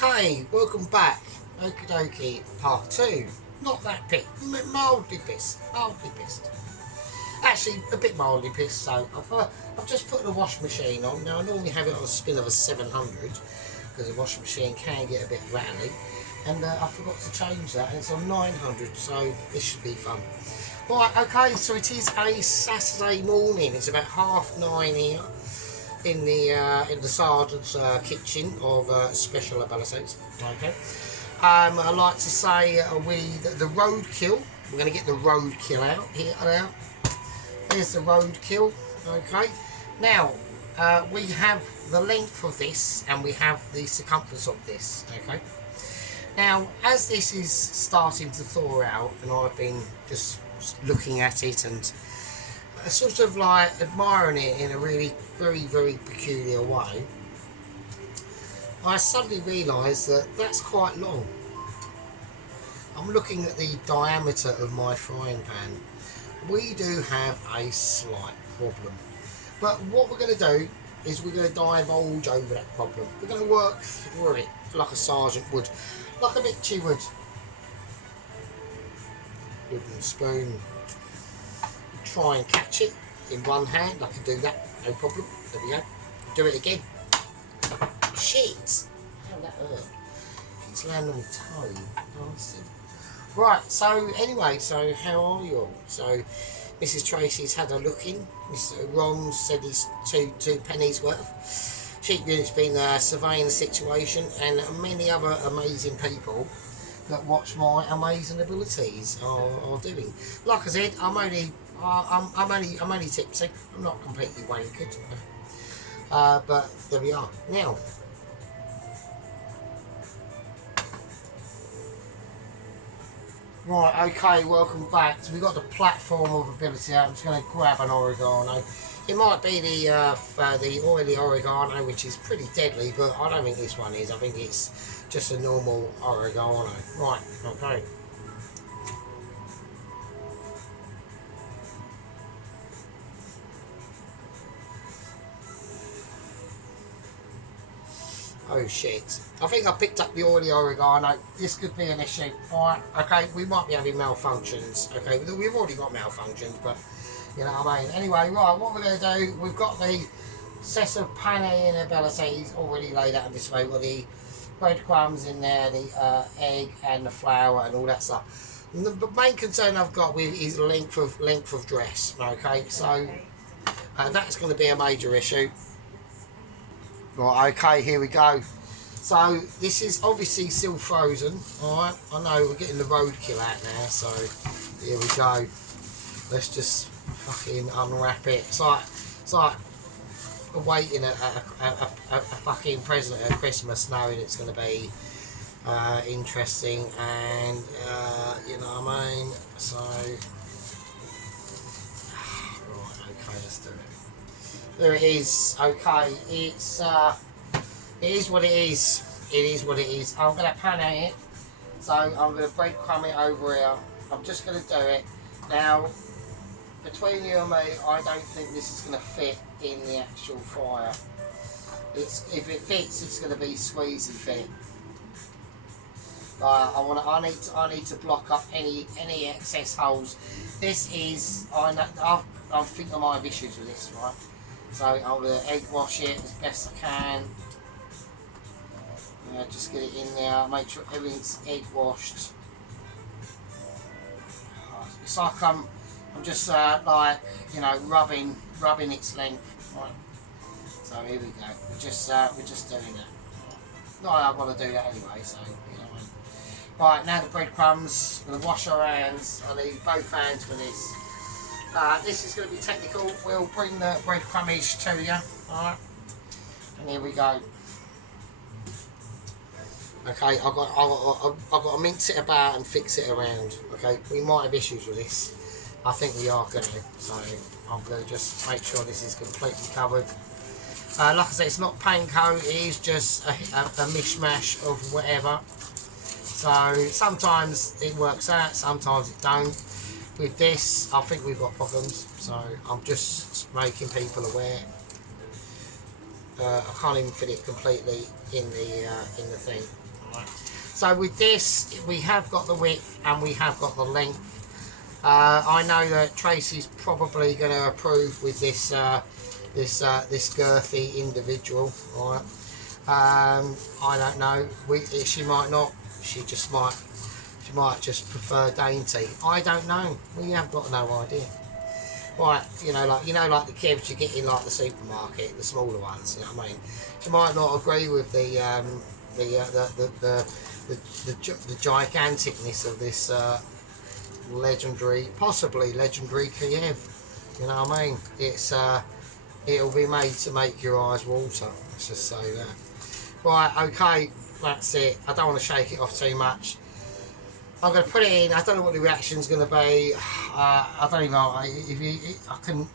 Okay, welcome back. Okie dokie, part 2. Not that pissed, mildly pissed, Actually, a bit mildly pissed, so I've just put the washing machine on. Now, I normally have it on a spin of a 700, because the washing machine can get a bit rattly. And I forgot to change that, and it's on 900, so this should be fun. Right, okay, so it is a Saturday morning. It's about 9:30 here in the sergeant's kitchen of special abilities. Okay. I'd like to say the roadkill. We're going to get the roadkill out here now. There's the roadkill. Okay. Now we have the length of this and we have the circumference of this. Okay. Now, as this is starting to thaw out, and I've been just looking at it and sort of like admiring it in a really very peculiar way, I suddenly realised that that's quite long. I'm looking at the diameter of my frying pan. We do have a slight problem, but what we're going to do is we're going to divulge over that problem. We're going to work through it like a sergeant would, like a bitchy would. Wooden spoon. Try and catch it in one hand. I can do that, no problem. There we go. Do it again. Shit! How that hurt. It's landing on my toe. Bastard. Right, so anyway, so how are you all? So Mrs. Tracy's had a look in. Mr. Ron said he's two pennies worth. Sheep Unit's been surveying the situation, and many other amazing people that watch my amazing abilities are doing. Like I said, I'm only tipsy. I'm not completely wankered. But there we are. Now, right, okay, welcome back. So we've got the platform of ability out. I'm just going to grab an oregano. It might be the oily oregano, which is pretty deadly, but I don't think this one is. I think it's just a normal oregano. Right, okay. Oh shit. I think I picked up the oily oregano. This could be an issue. Alright, okay, we might be having malfunctions. Okay, we've already got malfunctions, but you know what I mean. Anyway, right, what we're going to do, we've got the set of panning abilities already laid out in this way. We've got the breadcrumbs in there, the egg and the flour and all that stuff. And the main concern I've got with is length of dress. Okay, so that's going to be a major issue. Right, okay, here we go. So this is obviously still frozen. Alright, I know we're getting the roadkill out now, so here we go. Let's just fucking unwrap it. It's like awaiting a fucking present at Christmas, knowing it's going to be interesting and you know what I mean. So right, okay, let's do it. There it is. Okay, it is what it is. It is what it is. I'm going to pan it, so I'm going to breadcrumb it over here. I'm just going to do it now. Between you and me, I don't think this is going to fit in the actual fryer. If it fits, it's going to be squeezy fit. I need to block up any excess holes. This is I think I might have issues with this, right? So I'm going to egg wash it as best I can. Just get it in there. Make sure everything's egg washed. It's like I'm just like, you know, rubbing its length. Right. So here we go. We're just doing that. No, I want to do that anyway. So you know what I mean. Right, now the breadcrumbs. I'm going to wash our hands. I need both hands for this. This is going to be technical. We'll bring the breadcrumbage to you. Alright. And here we go. Okay, I've got to mince it about and fix it around. Okay, we might have issues with this. I think we are going to. So I'm going to just make sure this is completely covered. Like I said, it's not panko. It is just a mishmash of whatever. So sometimes it works out, sometimes it don't. With this, I think we've got problems, so I'm just making people aware. I can't even fit it completely in the thing. Right. So with this, we have got the width and we have got the length. I know that Tracy's probably going to approve with this this girthy individual. All right. I don't know. She might not. She might just prefer dainty. I don't know. We have got no idea. Right, like the kebs you get in like the supermarket, the smaller ones. You know what I mean? She might not agree with the giganticness of this possibly legendary Kiev. You know what I mean? It'll be made to make your eyes water. Let's just say that. Right, okay, that's it. I don't want to shake it off too much. I'm going to put it in. I don't know what the reaction's going to be. I don't even know I can.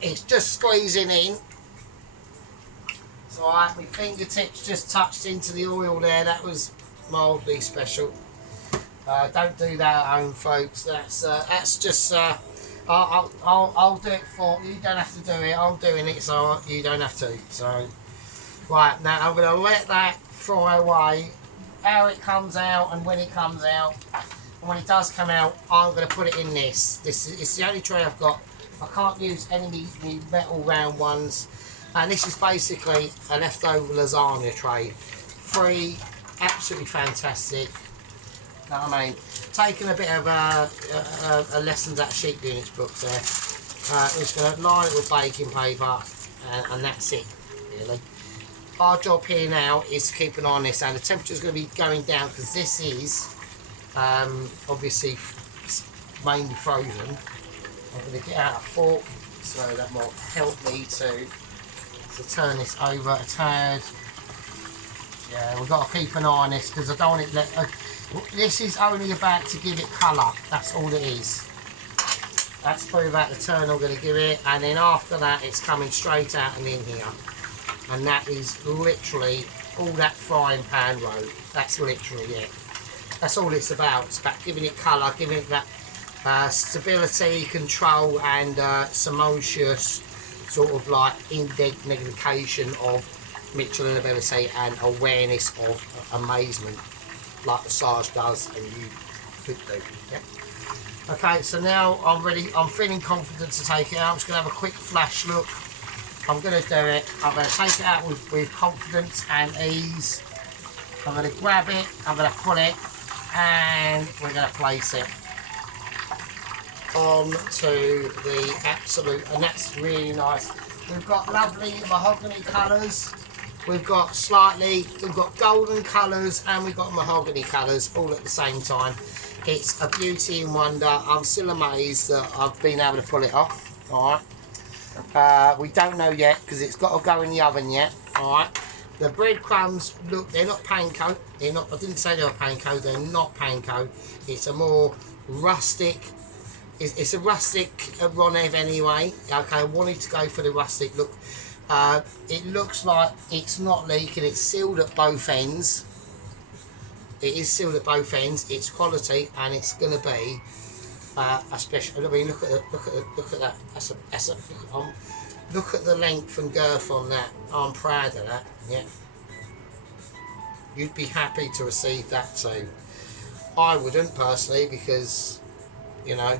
It's just squeezing in. So my fingertips just touched into the oil there. That was mildly special. Don't do that at home, folks. That's just. I'll do it for you. You don't have to do it. I'm doing it, so you don't have to. So, right now I'm going to let that fry away. How it comes out and when it comes out, and when it does come out, I'm going to put it in this. It's the only tray I've got. I can't use any metal round ones, and this is basically a leftover lasagna tray. Free, absolutely fantastic. You know what I mean? Taking a bit of a lessons at sheep units books there. I'm just going to line it with baking paper, and that's it, really. Our job here now is to keep an eye on this, and the temperature is going to be going down because this is obviously mainly frozen. I'm going to get out a fork so that will help me to turn this over a tad. Yeah, we've got to keep an eye on this because I don't want it. This is only about to give it colour. That's all it is. That's probably about the turn I'm going to give it, and then after that, it's coming straight out and in here. And that is literally all that frying pan road. That's literally it. That's all it's about. It's about giving it colour, giving it that stability, control, and simotious sort of like indignation of Michelin ability and awareness of amazement, like the Sarge does and you could do. Yeah. Okay, so now I'm ready. I'm feeling confident to take it out. I'm just going to have a quick flash look. I'm going to do it. I'm going to take it out with confidence and ease. I'm going to grab it, I'm going to pull it, and we're going to place it onto the absolute, and that's really nice. We've got lovely mahogany colours. We've got golden colours, and we've got mahogany colours all at the same time. It's a beauty and wonder. I'm still amazed that I've been able to pull it off. All right. We don't know yet because it's got to go in the oven yet. All right. The breadcrumbs, look, they're not panko. They're not. I didn't say they were panko. They're not panko. It's a more rustic. It's a rustic Ronev anyway. Okay, I wanted to go for the rustic look. It looks like it's not leaking. It's sealed at both ends. It is sealed at both ends. It's quality, and it's going to be a special. I mean, look at that. Look at the length and girth on that. I'm proud of that. Yeah. You'd be happy to receive that too. I wouldn't personally because, you know,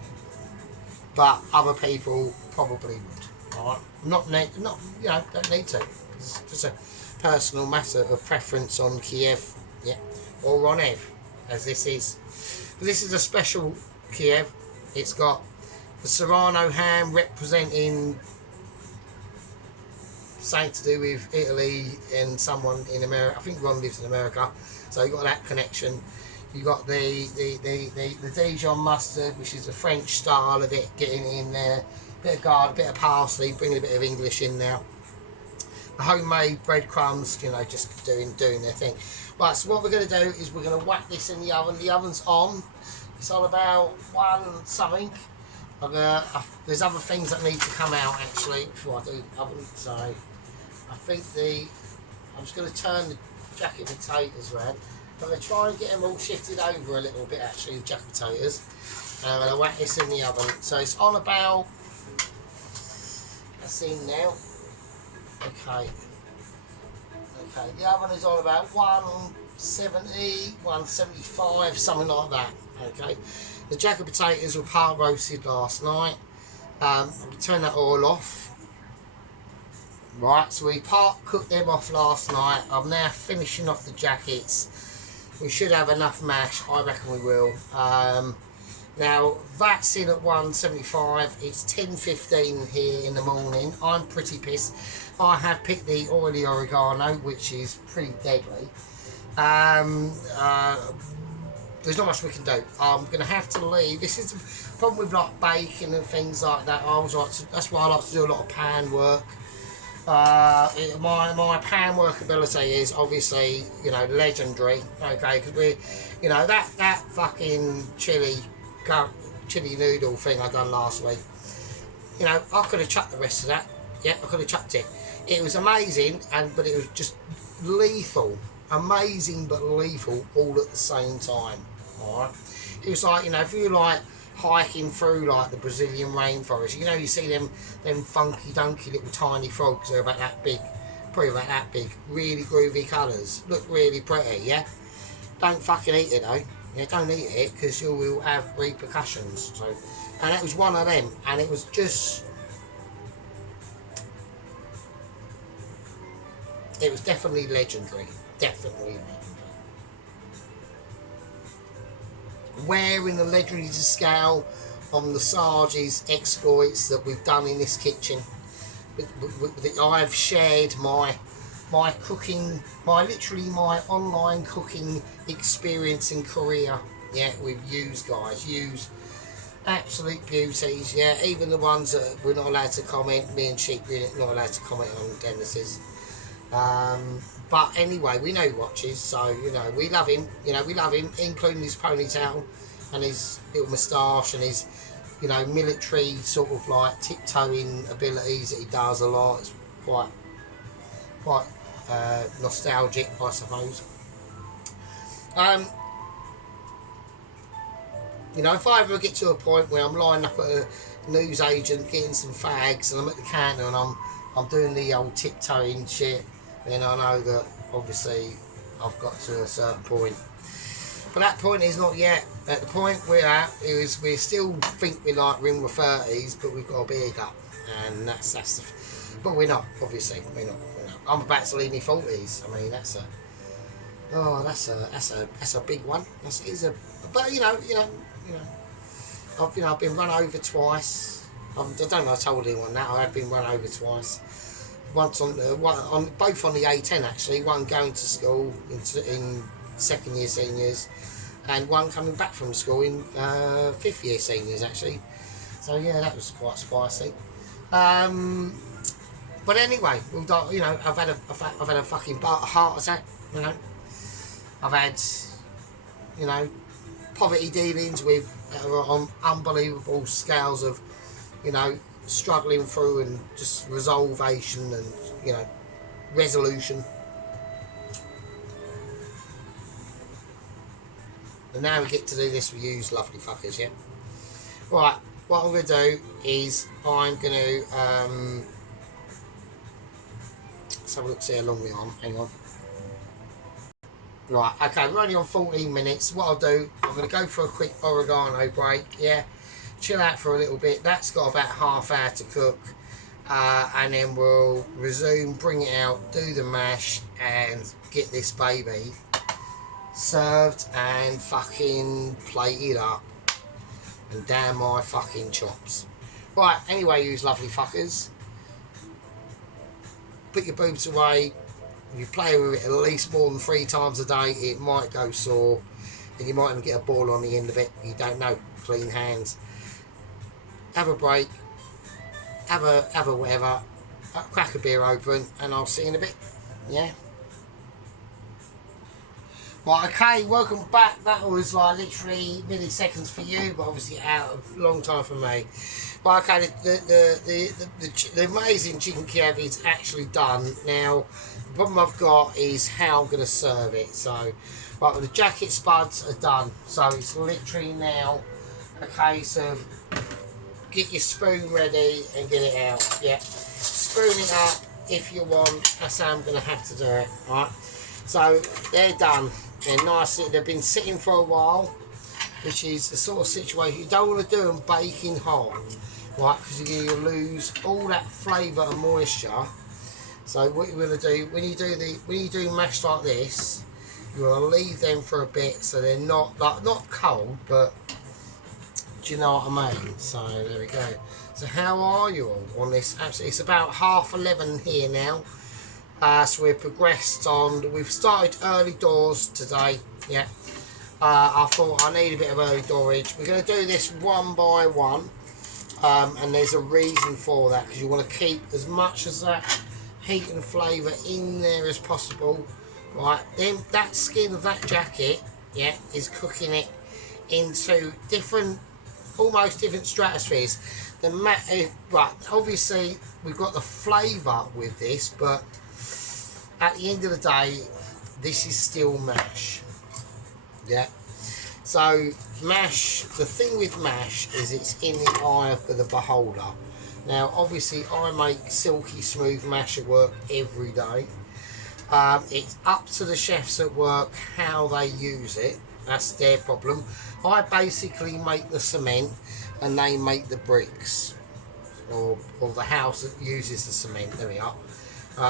but other people probably would. All right. Not you know, don't need to. It's just a personal matter of preference on Kiev, yeah, or Ronev, as this is. This is a special Kiev. It's got the Serrano ham representing something to do with Italy and someone in America. I think Ron lives in America, so you got that connection. You got the Dijon mustard, which is the French style of it, getting in there. Bit of garlic, bit of parsley, bringing a bit of English in now. The homemade breadcrumbs, you know, just doing their thing. Right, so what we're going to do is we're going to whack this in the oven. The oven's on. It's on about 1 something. There's other things that need to come out actually before I do the oven. So I think I'm just going to turn the jacket potatoes around. I'm going to try and get them all shifted over a little bit actually, the jacket potatoes. And I'm going to whack this in the oven. So it's on about, that's in now. Okay. Okay, the oven is on about 170, 175, something like that. Okay, the jacket potatoes were part roasted last night. We turned that all off. Right, so we part cooked them off last night. I'm now finishing off the jackets. We should have enough mash, I reckon we will. Now that's in at 175. It's 10:15 here in the morning. I'm pretty pissed. I have picked the oily oregano, which is pretty deadly. There's not much we can do. I'm going to have to leave. This is the problem with like baking and things like that. That's why I like to do a lot of pan work. My pan work ability is obviously, you know, legendary. Okay, because that fucking chili noodle thing I done last week. You know, I could have chucked the rest of that. Yeah, I could have chucked it. It was amazing, but it was just lethal. Amazing but lethal all at the same time. Alright. It was like, you know, if you like hiking through like the Brazilian rainforest, you know, you see them funky dunky little tiny frogs. They're about that big, probably about that big, really groovy colours, look really pretty. Yeah, don't fucking eat it though. Yeah, don't eat it because you will have repercussions. So, and that was one of them, and it was just, it was definitely legendary. Definitely legendary. Wearing the legendary scale on the Sarge's exploits that we've done in this kitchen. I've shared my cooking, literally my online cooking experience in Korea. Yeah, with yous guys, absolute beauties. Yeah, even the ones that we're not allowed to comment. Me and Sheep, we're not allowed to comment on Dennis's. But anyway, we know he watches, so you know we love him. You know we love him, including his ponytail and his little moustache and his, you know, military sort of like tiptoeing abilities that he does a lot. It's quite nostalgic, I suppose. You know, if I ever get to a point where I'm lining up at a news agent getting some fags and I'm at the counter and I'm doing the old tiptoeing shit, then I know that obviously I've got to a certain point. But that point is not yet. At the point we're at is we still think we're like in the 30s, but we've got a beard up, and that's the. But we're not, obviously. We're not. I'm about to leave my 40s. I mean, that's a big one. But you know, I've been run over twice. I don't know if I told anyone that I have been run over twice. Once both on the A10 actually. One going to school in second year seniors, and one coming back from school in 5th year seniors actually. So yeah, that was quite spicy. But anyway, we've got, you know, I've had a fucking heart attack. You know, I've had, you know, poverty dealings with on unbelievable scales of, you know, struggling through and just resolvation and, you know, resolution. And now we get to do this with you lovely fuckers, yeah? Right, what I'm going to do is I'm going to let's have a look, see how long we're on. Hang on. Right, okay, we're only on 14 minutes. What I'll do, I'm going to go for a quick oregano break, yeah? Chill out for a little bit. That's got about half hour to cook. And then we'll resume, bring it out, do the mash, and get this baby served and fucking plated up. And damn my fucking chops. Right, anyway, you lovely fuckers. Put your boobs away. If you play with it at least more than 3 times a day, it might go sore. And you might even get a ball on the end of it. You don't know. Clean hands. Have a break. Have a whatever. Crack a beer open. And I'll see you in a bit. Yeah. Right, okay, welcome back. That was like literally milliseconds for you, but obviously out of long time for me. Right, okay, the amazing chicken Kiev is actually done. Now, the problem I've got is how I'm going to serve it. So, right, well, the jacket spuds are done. So it's literally now a case of get your spoon ready and get it out. Yeah, spoon it up if you want. That's how I'm going to have to do it, right? So they're done. They're nice. They've been sitting for a while, which is the sort of situation you don't want to do them baking hot, right? Because you're going to lose all that flavour and moisture. So what you're going to do when you do mash like this, you're going to leave them for a bit so they're not cold, but do you know what I mean? So there we go. So how are you all on this? Absolutely, it's about 11:30 here now. So we've progressed on. We've started early doors today. Yeah. I thought I need a bit of early doorage. We're going to do this one by one, and there's a reason for that, because you want to keep as much as that heat and flavour in there as possible, right? Then that skin of that jacket, yeah, is cooking it into almost different stratospheres. Right, obviously we've got the flavour with this, but at the end of the day, this is still mash. Yeah. So mash, the thing with mash is it's in the eye of the beholder. Now, obviously, I make silky smooth mash at work every day. It's up to the chefs at work how they use it. That's their problem. I basically make the cement and they make the bricks, or the house that uses the cement. There we are.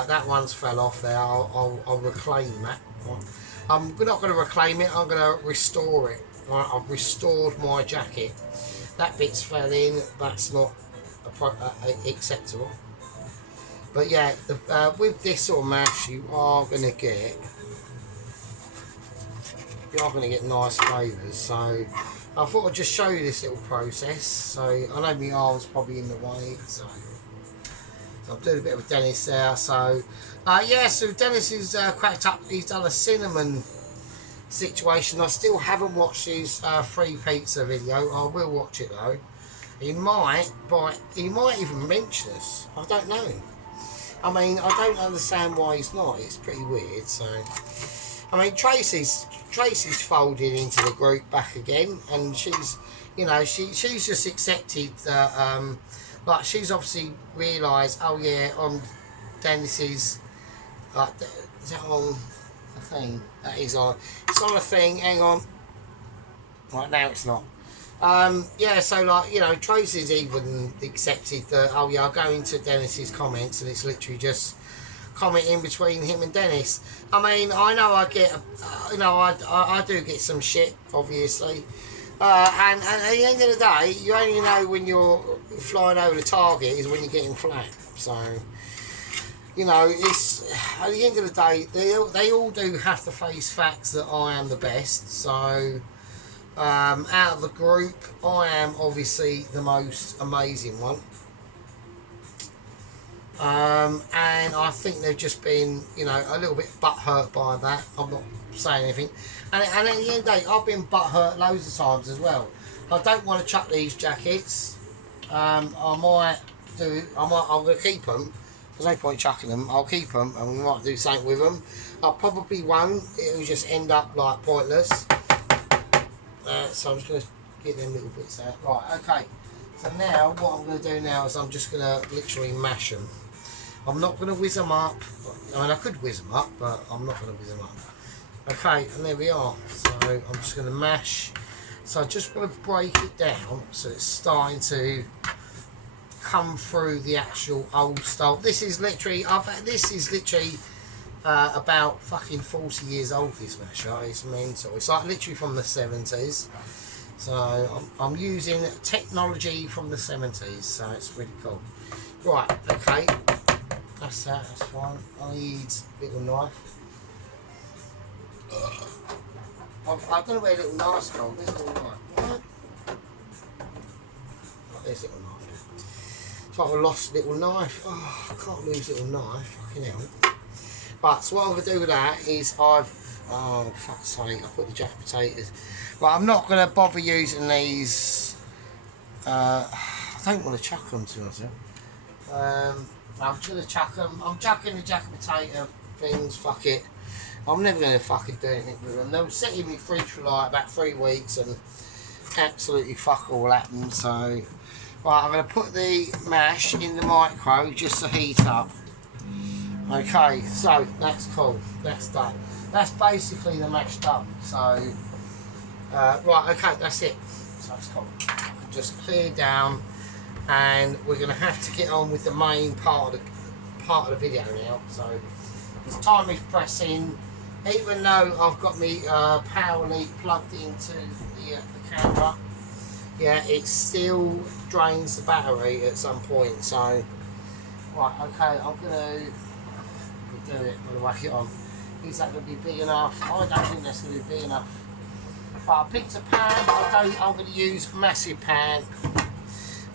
That one's fell off there. I'll reclaim that. Right. I'm not going to reclaim it. I'm going to restore it. Right. I've restored my jacket. That bit's fell in. That's not acceptable. But yeah, with this sort of mash, you are going to get nice flavours. So I thought I'd just show you this little process. So I know my arm's probably in the way, so I'm doing a bit of a Dennis there. So yeah, so Dennis is cracked up. He's done a cinnamon situation. I still haven't watched his free pizza video. I will watch it though. He might even mention us. I don't know. I mean, I don't understand why he's not. It's pretty weird. So, I mean, Tracy's folded into the group back again, and she's, you know, she's just accepted that. Like, she's obviously realised. Oh yeah, on Dennis's, like, is that on a thing? That is on. It's on a thing. Hang on. Right now, it's not. Yeah, so like, you know, Tracy's even accepted that, oh yeah, I'll go into Dennis's comments and it's literally just commenting between him and Dennis. I mean, I know I get, you know, I do get some shit, obviously. And at the end of the day, you only know when you're flying over the target is when you're getting flat. So, you know, it's, at the end of the day, they all do have to face facts that I am the best. So, out of the group, I am obviously the most amazing one, and I think they've just been, you know, a little bit butthurt by that. I'm not saying anything, and at the end of the day, I've been butthurt loads of times as well. I don't want to chuck these jackets. I'm going to keep them. There's no point chucking them. I'll keep them, and we might do something with them. I probably won't. It'll just end up like pointless. So I'm just going to get them little bits out. Right, okay. So now, what I'm going to do now is I'm just going to literally mash them. I'm not going to whiz them up. I mean, I could whiz them up, but I'm not going to whiz them up. Okay, and there we are. So I'm just going to mash. So I just want to break it down so it's starting to come through the actual old style. This is literally about fucking 40 years old, this masher. It's mental. It's like literally from the 70s. So I'm using technology from the 70s, so it's really cool. Right, okay. That's fine. I need a little knife. I don't know where little knife's gone. There's a little knife. What? Oh, there's a little knife. It's like I lost a little knife. Oh, I can't lose a little knife. Fucking hell. But so what I'm going to do with that is oh fuck's sake, I put the jack potatoes. But I'm not going to bother using these. I don't want to chuck them, to be honest. I'm just going to chuck them. I'm chucking the jack potato things, fuck it. I'm never going to fucking do anything with them. They'll sit in my fridge for like about 3 weeks and absolutely fuck all happens. So, right, I'm going to put the mash in the micro just to heat up. Okay, so that's cool. That's done. That's basically the mashed up. So, right, okay, that's it. So that's cool. Just clear down, and we're going to have to get on with the main part of the video now. So, this time is pressing. Even though I've got my power lead plugged into the camera, yeah, it still drains the battery at some point. So, right, okay, I'm gonna do it. I'm gonna whack it on. Is that gonna be big enough? I don't think that's gonna be big enough. But I picked a pan. I'm gonna use a massive pan.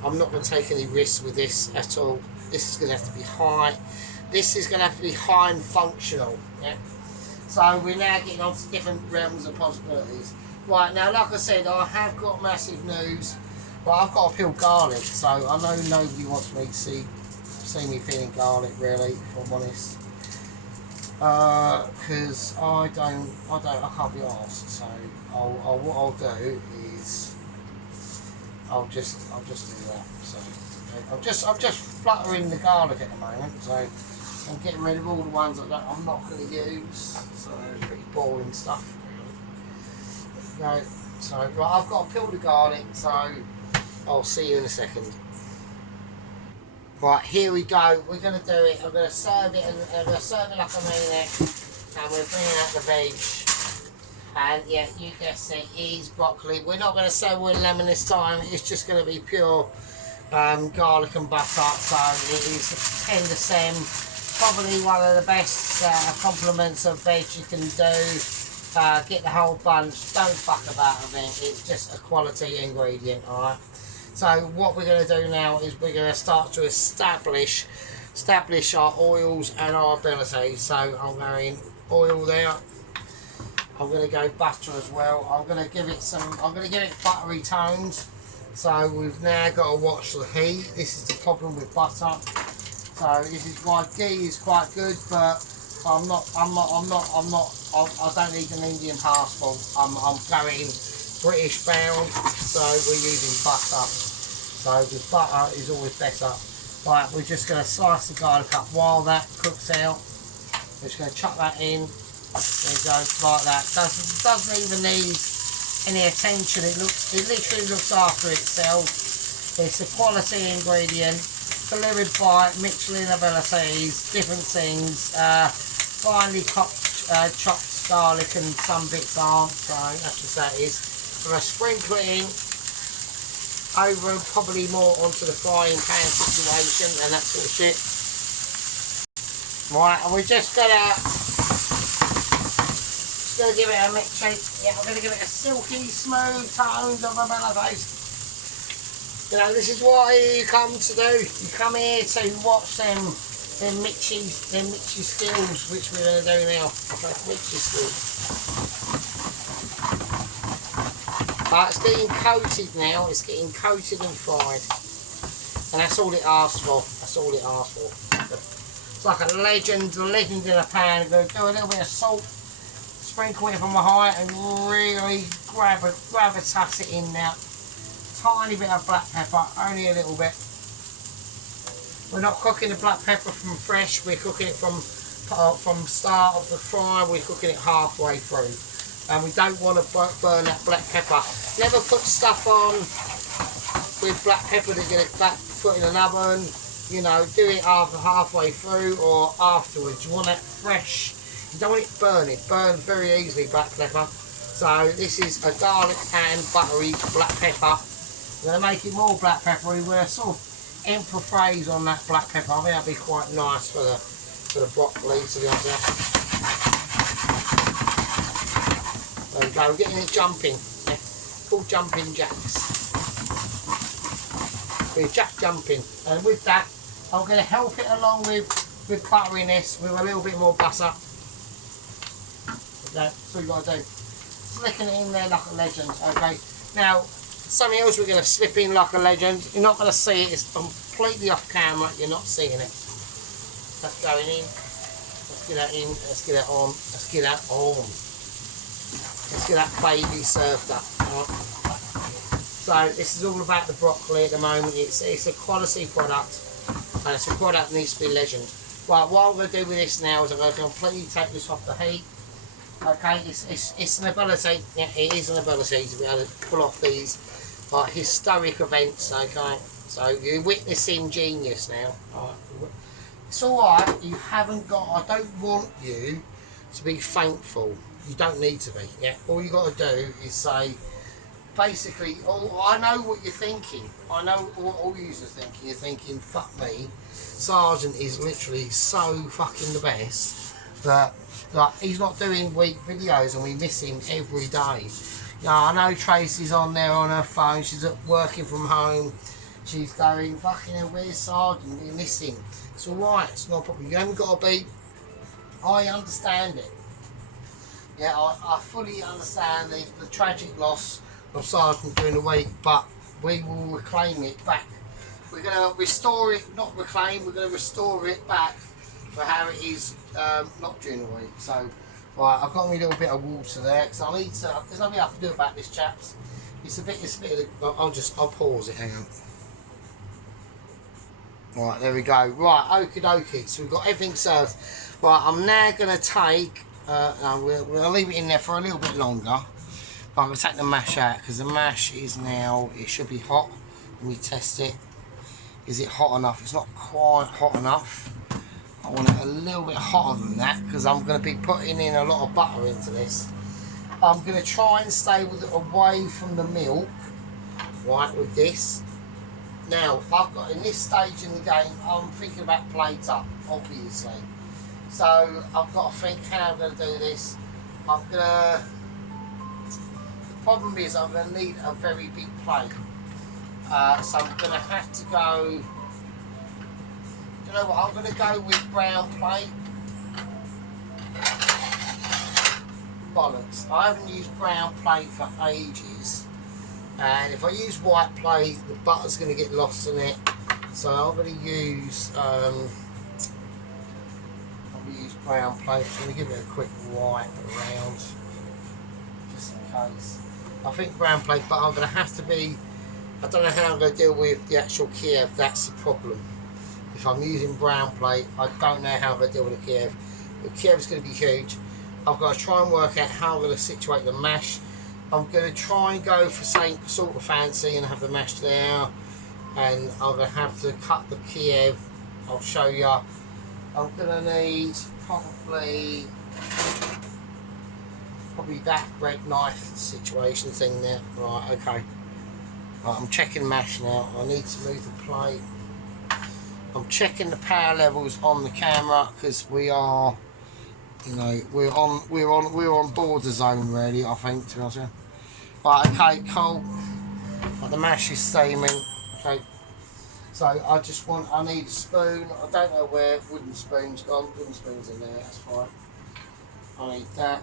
I'm not gonna take any risks with this at all. This is gonna have to be high. This is gonna have to be high and functional. Yeah. So we're now getting on to different realms of possibilities. Right, now like I said, I have got massive news. Well, I've got to peel garlic, so I know nobody wants me to see me peeling garlic, really, if I'm honest. Because I can't be arsed. So what I'll do is I'll just do that. So I'm just fluttering the garlic at the moment. So I'm getting rid of all the ones that I'm not going to use. So pretty boring stuff. Right, so right, I've got to peel the garlic, so I'll see you in a second. Right, here we go. We're going to do it. I'm going to serve it, and I'm going to serve it like a maniac. And we're bringing out the veg. And yeah, you guessed it, is broccoli. We're not going to serve with lemon this time. It's just going to be pure garlic and butter. So it is tender stem. Probably one of the best complements of veg you can do. Get the whole bunch, don't fuck about with it, it's just a quality ingredient, alright? So what we're going to do now is we're going to start to establish our oils and our abilities. So I'm going oil there, I'm going to go butter as well, I'm going to give it buttery tones. So we've now got to watch the heat. This is the problem with butter. So this is why ghee is quite good, but I don't need an Indian passport. I'm going British bound, so we're using butter. So the butter is always better. Right, we're just going to slice the garlic up while that cooks out. We're just going to chuck that in. There you go, like that. Doesn't even need any attention. It literally looks after itself. It's a quality ingredient delivered by Michelin abilities, different things. Finely chopped garlic and some bits aren't, so that's just that is. I'm going to sprinkle it in over and probably more onto the frying pan situation and that sort of shit. Right, and we're just gonna give it a mix. Yeah, we're gonna give it a silky, smooth tones of a mellow taste. You know, this is what you come to do. You come here to watch them Mitchy skills, which we're going to do now. Mitchy skills. But it's getting coated now. It's getting coated and fried, and that's all it asks for. That's all it asks for. It's like a legend in a pan. I'm going to do a little bit of salt, sprinkle it from a height, and really gravitas it in now. Tiny bit of black pepper, only a little bit. We're not cooking the black pepper from fresh, we're cooking it from start of the fry, we're cooking it halfway through. And we don't want to burn that black pepper. Never put stuff on with black pepper to get it put in an oven. You know, do it after halfway through or afterwards. You want it fresh. You don't want it burn. It burns very easily, black pepper. So this is a garlic and buttery black pepper. We're going to make it more black peppery. We're sort of emphasis on that black pepper. I think that'll be quite nice for the broccoli, to be honest. There we go, we're getting it jumping. Yeah. Called jumping jacks. We're jack jumping, and with that, I'm going to help it along with butteriness with a little bit more butter. Okay, that's what you've got to do. Slicking it in there like a legend. Okay, now something else we're going to slip in like a legend. You're not going to see it. It's completely off camera. You're not seeing it. That's going in. Let's get that in. Let's get that on. Let's get that on. Let's get that baby served up. Right. So this is all about the broccoli at the moment. It's a quality product, and it's a product that needs to be legend. Right, what I'm going to do with this now is I'm going to completely take this off the heat. Okay, it's an ability, yeah, it is an ability to be able to pull off these like historic events, okay? So you're witnessing genius now. Right. It's alright, you haven't got, I don't want you to be thankful. You don't need to be, yeah? All you got to do is say, basically, oh, I know what you're thinking. I know what all you are thinking. You're thinking, fuck me, Sergeant is literally so fucking the best that like, he's not doing weak videos and we miss him every day. You know, I know Tracy's on there on her phone, she's working from home, she's going, fucking hell, where's Sergeant? We miss him. It's alright, it's not a problem. You haven't got to be, I understand it. Yeah, I fully understand the tragic loss of Sergeant during the week, but we will reclaim it back. We're going to restore it, not reclaim, we're going to restore it back for how it is not during the week. So, right, I've got me a little bit of water there because I need to. There's nothing I can do about this, chaps. It's a bit I'll pause it. Hang on. Right, there we go. Right, okie dokie. So we've got everything served. Right, I'm now going to take. We'll leave it in there for a little bit longer. But I'm going to take the mash out because the mash is now. It should be hot. Let me test it. Is it hot enough? It's not quite hot enough. I want it a little bit hotter than that because I'm going to be putting in a lot of butter into this. I'm going to try and stay away from the milk, right, with this. Now, I've got, in this stage in the game, I'm thinking about plate up, obviously. So, I've got to think how I'm going to do this. The problem is I'm going to need a very big plate. So I'm going to have to go, you know what, I'm going to go with brown plate. Bollocks, I haven't used brown plate for ages. And if I use white plate, the butter's going to get lost in it. So I'm going to use, brown plate. So I'm going to give it a quick wipe around, just in case. I think brown plate, but I'm going to have to be, I don't know how I'm going to deal with the actual Kiev, that's the problem. If I'm using brown plate, I don't know how I'm going to deal with the Kiev. The Kiev's going to be huge. I've got to try and work out how I'm going to situate the mash. I'm going to try and go for something sort of fancy and have the mash there. And I'm going to have to cut the Kiev. I'll show you. I'm going to need probably that bread knife situation thing there. Right, okay. Right, I'm checking mash now. I need to move the plate. I'm checking the power levels on the camera because we are, you know, we're on border zone really, I think, to be honest with you. Right, okay, cool. Right, the mash is steaming. Okay. So I need a spoon. I don't know where wooden spoons gone. Wooden spoons in there, that's fine. I need that.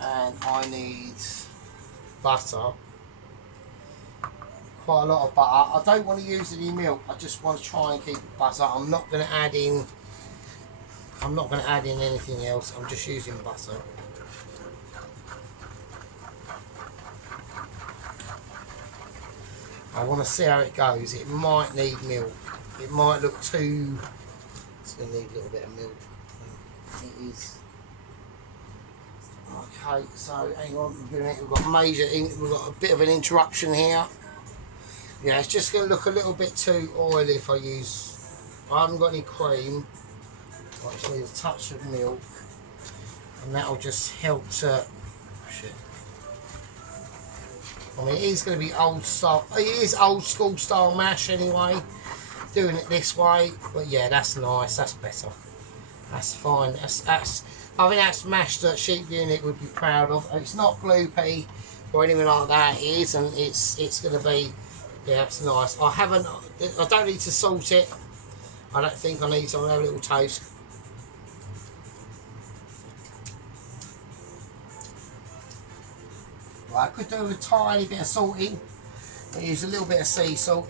And I need butter. Quite a lot of butter. I don't want to use any milk. I just want to try and keep it butter. I'm not going to add in anything else. I'm just using butter. I want to see how it goes. It might need milk. It might look too. It's going to need a little bit of milk. It is. Okay, so hang on. We've got a bit of an interruption here. Yeah, it's just going to look a little bit too oily if I haven't got any cream. I just need a touch of milk, and that'll just help to. Shit. I mean, it is going to be old style. It is old school style mash anyway. Doing it this way, but yeah, that's nice. That's better. That's fine. I think that's mash that Sheep Unit would be proud of. It's not gloopy or anything like that. It isn't. It's going to be. Yeah, it's nice. I don't need to salt it. I don't think I need to. I'll have a little taste. Right, I could do with a tiny bit of salting. I'll use a little bit of sea salt.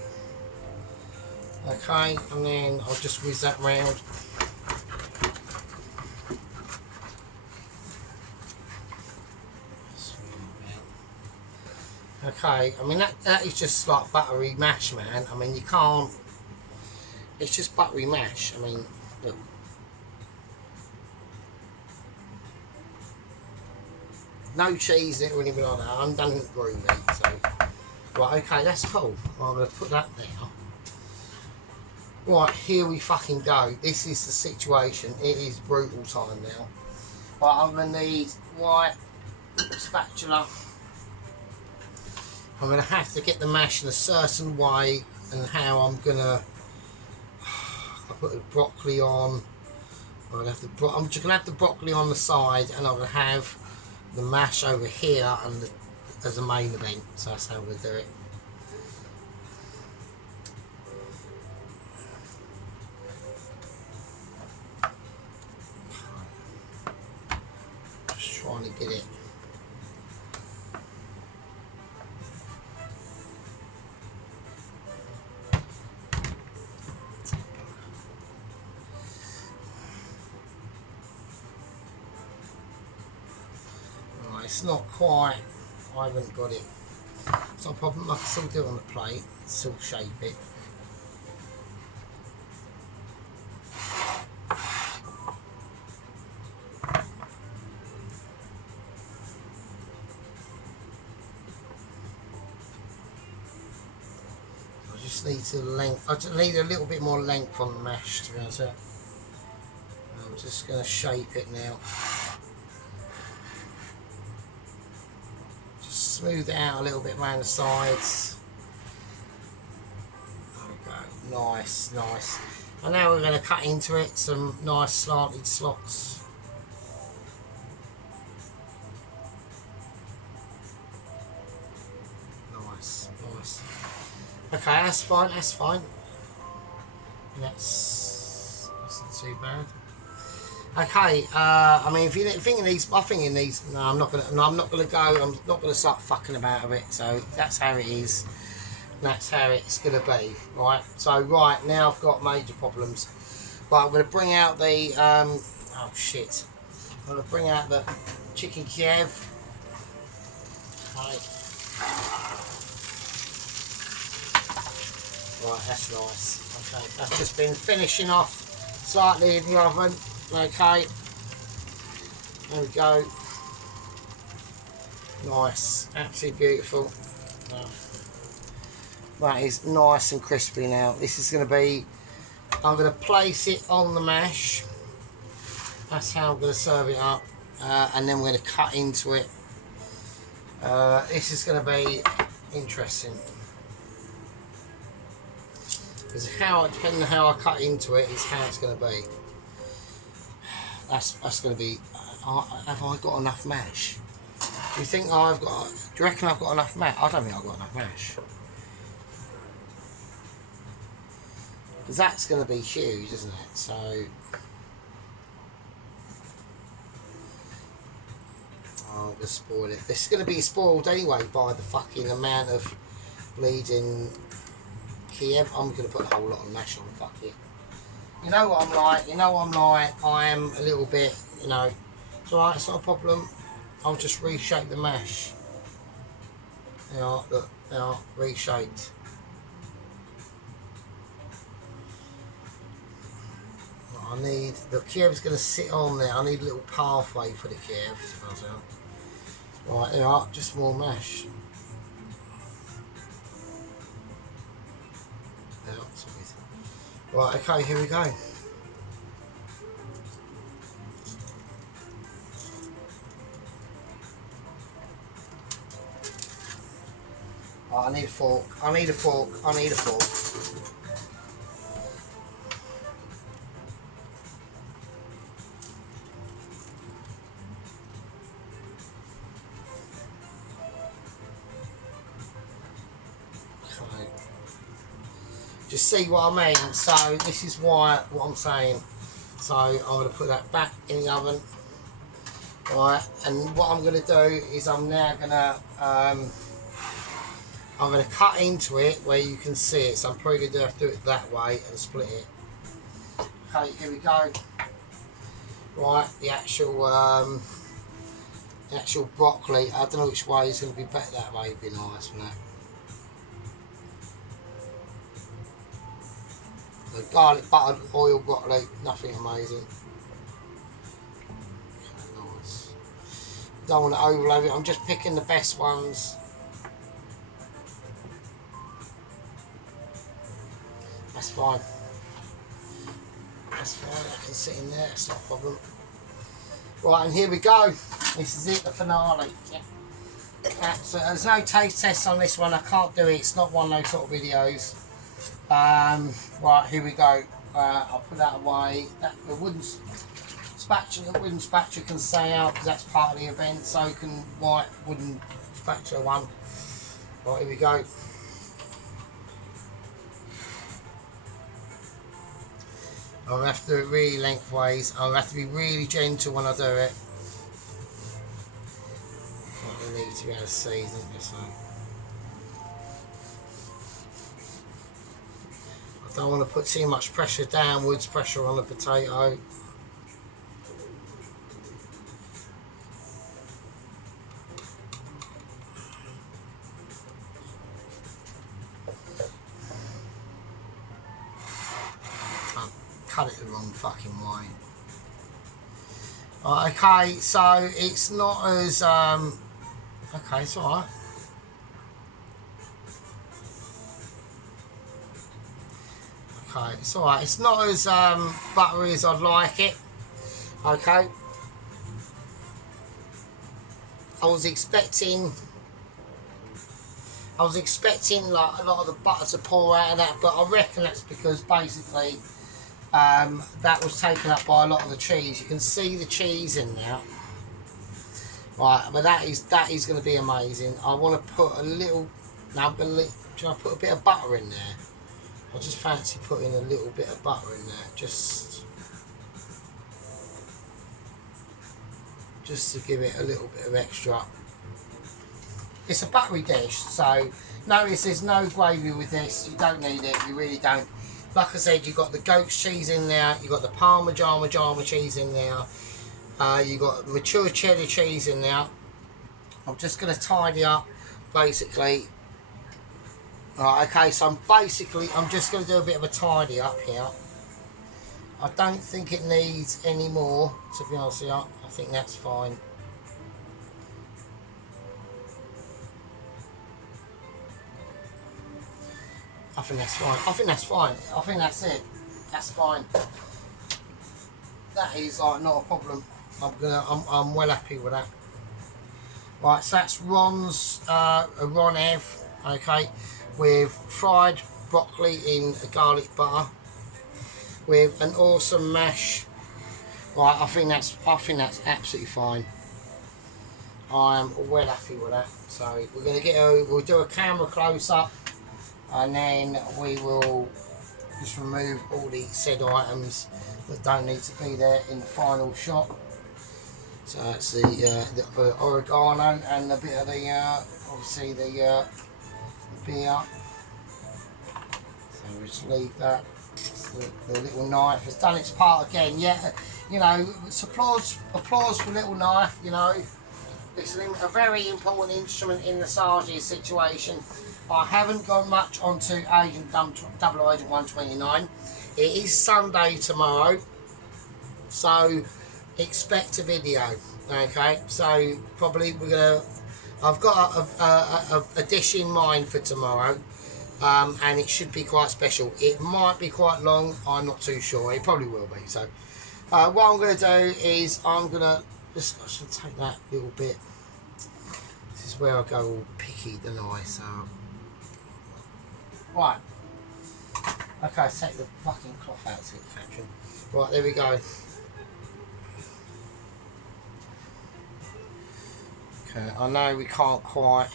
Okay, and then I'll just whiz that round. Okay, I mean that is just like buttery mash, man. I mean you can't It's just buttery mash. I mean, look. No cheese in it or anything like that. I'm done with groovy, so. Right, okay, that's cool. I'm going to put that there. Right, here we fucking go. This is the situation. It is brutal time now. Right, I'm going to need white spatula. I'm going to have to get the mash in a certain way, and how I'm going to put the broccoli on. I'm just going to have the broccoli on the side, and I'm going to have the mash over here and as a main event. So that's how I'm going to do it. Just trying to get it. It's not quite, I haven't got it. It's not a problem, I can still do it on the plate, still shape it. I just need I just need a little bit more length on the mash, to be honest. I'm just going to shape it now. Smooth it out a little bit around the sides. There we go. Nice, nice. And now we're going to cut into it some nice slanted slots. Nice, nice. Okay, that's fine, that's fine. That's not too bad. Okay, I mean, if you think it needs, I think it needs. No, I'm not gonna. No, I'm not gonna go. I'm not gonna start fucking about with it. So that's how it is. That's how it's gonna be, right? So right now I've got major problems. Right, I'm gonna bring out the. Oh shit! I'm gonna bring out the chicken Kiev. Right. Right, that's nice. Okay, that's just been finishing off slightly in the oven. Okay, there we go. Nice, absolutely beautiful. That is nice and crispy now. This is going to be, I'm going to place it on the mash. That's how I'm going to serve it up. And then we're going to cut into it. This is going to be interesting. Because depending on how I cut into it, is how it's going to be. That's going to be. Have I got enough mash? Do you think I've got? Do you reckon I've got enough mash? I don't think I've got enough mash. Because that's going to be huge, isn't it? So. Oh, I'm going to spoil it. This is going to be spoiled anyway by the fucking amount of bleeding Kiev. I'm going to put a whole lot of mash on. Fuck it. You know what I'm like, I am a little bit, it's alright, it's not a problem. I'll just reshape the mash. Look, reshaped. I need, the Kiev's going to sit on there, I need a little pathway for the Kiev. Right, just more mash. Right, okay, here we go. Right, I need a fork. I need a fork. Just see what I mean. So this is what I'm saying. So I'm going to put that back in the oven. Right, and what I'm going to do is I'm now going to cut into it where you can see it. So I'm probably going to have to do it that way and split it. Okay, here we go. Right, the actual broccoli. I don't know which way is going to be better. That way would be nice, wouldn't it? The garlic buttered oil broccoli, nothing amazing. Nice. Don't want to overload it, I'm just picking the best ones. That's fine. That's fine, I can sit in there, it's not a problem. Right, and here we go. This is it, the finale. Yeah. So there's no taste test on this one, I can't do it, it's not one of those sort of videos. Right, here we go. I'll put that away. The wooden spatula can stay out because that's part of the event, so can white wooden spatula one. Right, here we go. I'll have to do it really lengthways. I'll have to be really gentle when I do it. What you need to be able to see, don't you? So I don't want to put too much pressure downwards, pressure on the potato. Cut it the wrong fucking way. Okay, so it's not as okay, it's alright. Okay, it's alright. It's not as buttery as I'd like it. Okay. I was expecting like a lot of the butter to pour out of that, but I reckon that's because basically that was taken up by a lot of the cheese. You can see the cheese in there, right? But that is going to be amazing. I want to put a little. Now I'm going to put a bit of butter in there. I just fancy putting a little bit of butter in there, just to give it a little bit of extra. It's a buttery dish, so notice there's no gravy with this. You don't need it. You really don't. Like I said, you've got the goat's cheese in there, you've got the Parmesan cheese in there, you've got mature cheddar cheese in there. I'm just going to tidy up, basically. Right, okay, so I'm just going to do a bit of a tidy up here. I don't think it needs any more, to be honest with you. I think that's fine. I think that's fine. I think that's fine. I think that's it. That's fine. That is like not a problem. I'm well happy with that. Right, so that's Ron's Ron Ev, okay, with fried broccoli in a garlic butter, with an awesome mash. Right, I think that's absolutely fine. I am well happy with that. So we're gonna we'll do a camera close up. And then we will just remove all the said items that don't need to be there in the final shot. So that's the oregano and a bit of the obviously the beer. So we just leave that. The little knife has done its part again. Yeah, you know, it's applause for little knife. You know, it's a very important instrument in the Sargent situation. I haven't gone much onto Double Agent 129. It is Sunday tomorrow, so expect a video. Okay, so probably I've got a dish in mind for tomorrow, and it should be quite special. It might be quite long. I'm not too sure. It probably will be. So what I'm going to do is I should take that little bit. This is where I go all picky, don't I? So. Right. Okay, let's take the fucking cloth out to the factory. Right, there we go. Okay, I know we can't quite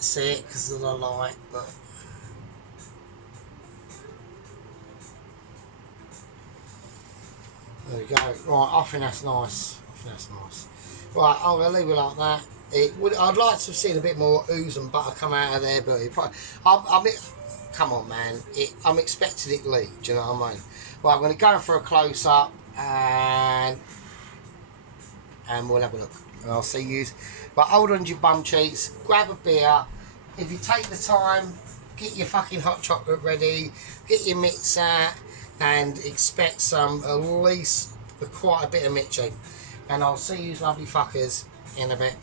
see it because of the light, but there we go. Right, I think that's nice. Right, I'm gonna leave it like that. I'd like to have seen a bit more ooze and butter come out of there, but come on, man. I'm expecting it to leak. Do you know what I mean? Right, I'm going to go for a close up, and we'll have a look. And I'll see you. But hold on to your bum cheeks. Grab a beer. If you take the time, get your fucking hot chocolate ready, get your mitts out, and expect some, at least quite a bit of mitching. And I'll see you lovely fuckers in a bit.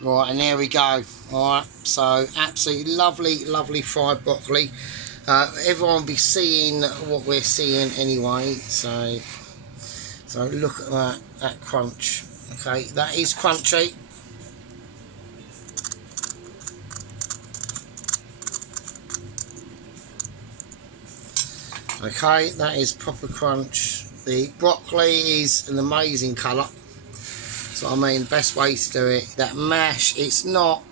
Right, and there we go. Alright, so absolutely lovely fried broccoli. Everyone will be seeing what we're seeing anyway, so look at that crunch. Okay, that is crunchy. Okay, that is proper crunch. The broccoli is an amazing colour. So I mean, best way to do it. That mash, it's not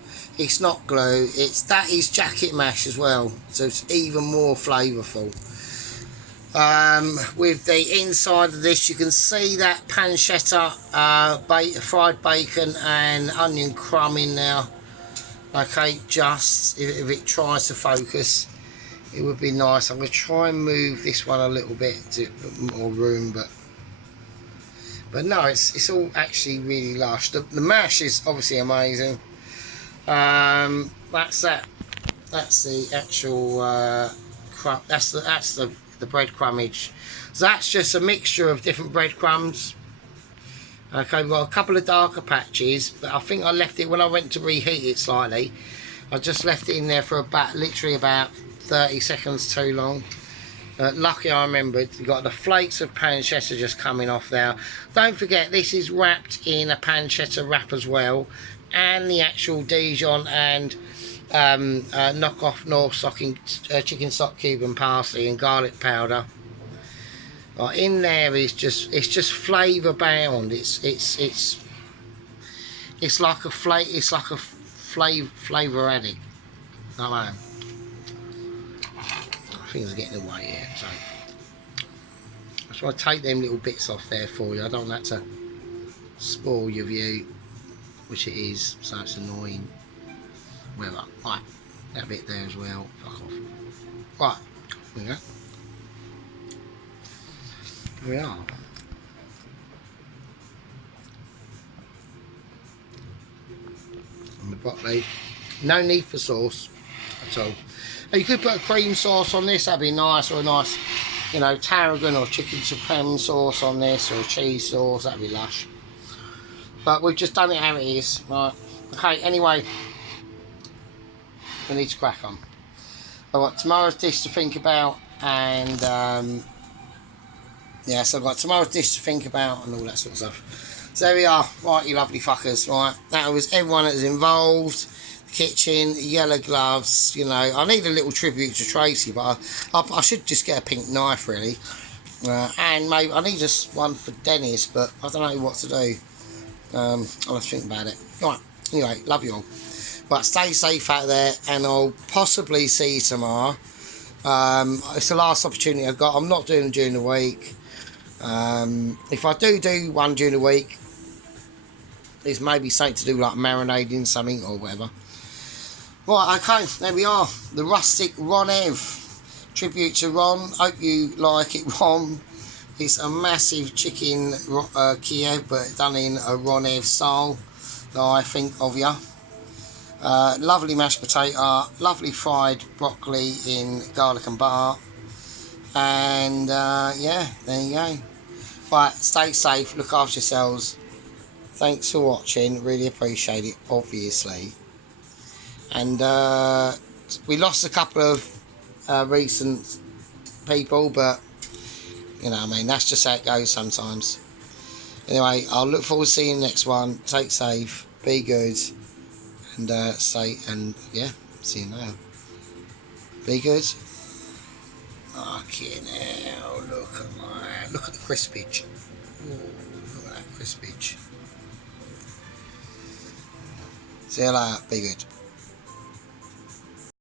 glue. That is jacket mash as well, so it's even more flavourful. With the inside of this, you can see that pancetta, fried bacon and onion crumb in there. Okay, just if it tries to focus, it would be nice. I'm going to try and move this one a little bit to put more room, but no, it's all actually really lush. The mash is obviously amazing. That's the actual that's the breadcrumbage. So that's just a mixture of different breadcrumbs. Okay, we've got a couple of darker patches, but I think I left it when I went to reheat it slightly. I just left it in there for literally about 30 seconds too long. Lucky I remembered. You've got the flakes of pancetta just coming off there. Don't forget, this is wrapped in a pancetta wrap as well, and the actual Dijon and knockoff North chicken stock cube and parsley and garlic powder. In there is just flavour bound. It's like a flavour addict. I know. Things are getting away here, so I just want to take them little bits off there for you. I don't want that to spoil your view, which it is, so it's annoying. Whatever. Right, that bit there as well. Fuck off. Right, there we go. Here we are. And the broccoli. No need for sauce at all. You could put a cream sauce on this, that'd be nice, or a nice, you know, tarragon or chicken supreme sauce on this, or a cheese sauce, that'd be lush. But we've just done it how it is, right? Okay, anyway, we need to crack on. I've got tomorrow's dish to think about, and yeah, so I've got tomorrow's dish to think about and all that sort of stuff. So there we are, right, you lovely fuckers, right? That was everyone that was involved. Kitchen, yellow gloves, you know. I need a little tribute to Tracy, but I should just get a pink knife, really. And maybe I need just one for Dennis, but I don't know what to do. I'll have to think about it. Right, anyway, love you all. But stay safe out there, and I'll possibly see you tomorrow. It's the last opportunity I've got. I'm not doing it during the week. If I do one during the week, there's maybe something to do like marinating something or whatever. Right, okay, there we are. The Rustic Ron Ev. Tribute to Ron. Hope you like it, Ron. It's a massive chicken Kiev, but done in a Ron Ev style that I think of you. Lovely mashed potato. Lovely fried broccoli in garlic and butter. And yeah, there you go. Right, stay safe. Look after yourselves. Thanks for watching. Really appreciate it, obviously. And we lost a couple of recent people, but you know, I mean, that's just how it goes sometimes. Anyway, I'll look forward to seeing you next one. Take safe, be good, and yeah, see you now. Be good. Okay, now look at the crispage. Ooh, look at that crispage. See you later. Be good.